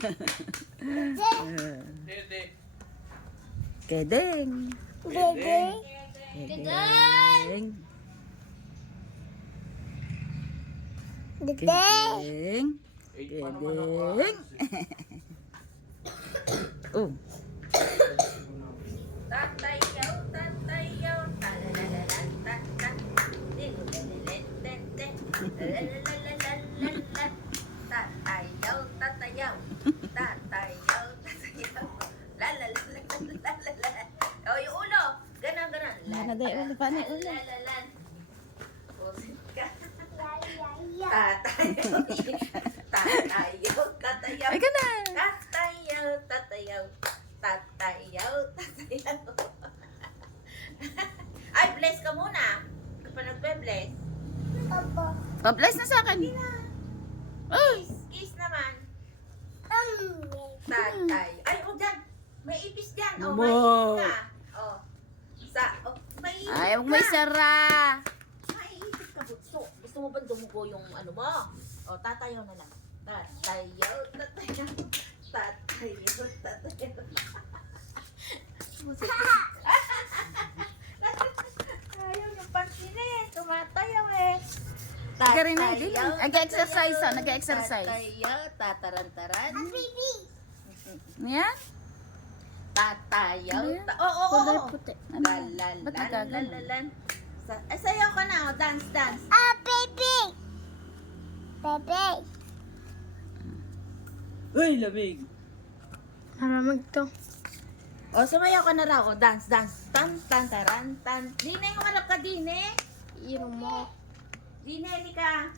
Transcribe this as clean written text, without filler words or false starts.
Kedeng. Kedeng. Kedeng. Kedeng. Kedeng. Oh. Tatayaw, tatayaw, talalalan, tata. Dilulililitente. Lalalalalalalan. Tatayaw, tatayaw. Tatayaw, tatayaw. Lalalalalalalan. O, yung ulo. Ganon, ganon. Paano day ulo? Paano ulo? Lalalalan. Pusit ka. Tatayaw. Tatayaw, tatayaw. Ay ka na. Tatayaw, tatayaw. Tatayaw, tatayaw. Ay, bless ka muna. Kapag nagbe-bless. Opo. Pa-bless na sa akin. Ay. Kiss naman. Tatay. Ay, oh, dyan. May ipis dyan. Oh, may Wow. ipis ka. Oh. May ipis Ay, huwag may ka. sara. May ipis ka, Bunso. Gusto mo ba dumugo yung ano mo? Oh, tatayaw na lang. Tatayaw, tatayaw. Tatayaw, tatayaw. Ayaw yung pagsinis. Tumatayaw eh. Ikaw rin na, din. Nag-exercise, nag-exercise. Tatayaw, tatarantaran. Baby. Yan? Tatayaw. Ano yan? Oo. Kulay puti. Ano? Lalalan, Ba't nagaganon? lalalan. Ay, sayaw ka na. Oh. Dance, dance. Baby. Baby. Uy, lamig. Maramag to. O, sumayaw ka na raw. O, dance, dance. Tan, tan, taran, tan. Dine, humarap ka, Dine. Iro mo. Dine, ka.